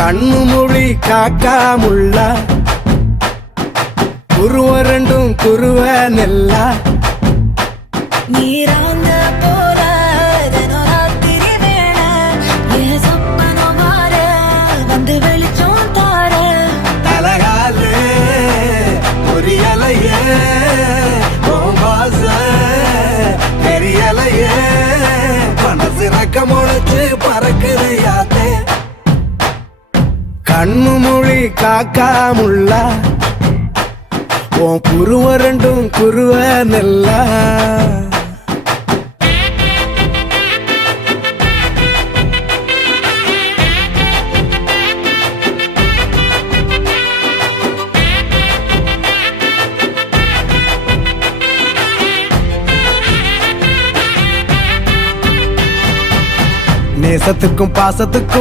கண்ணு மொழி காக்காமுள்ள குருவ ரெண்டும் குருவ நெல்லா நீராங்க போல தினராத்திரி வேண என் சொப்பனம் மாற வந்து வெளிச்சம் தார தலகாலே பொரியலையே வாச பெரியலையே மனசு ரக்க முளைச்சு பறக்குது யாத்தே கண்ணு மொழி காக்காமுள்ள உன் குருவ ரெண்டும் குருவ நெல்லா நேசத்துக்கும் பாசத்துக்கும்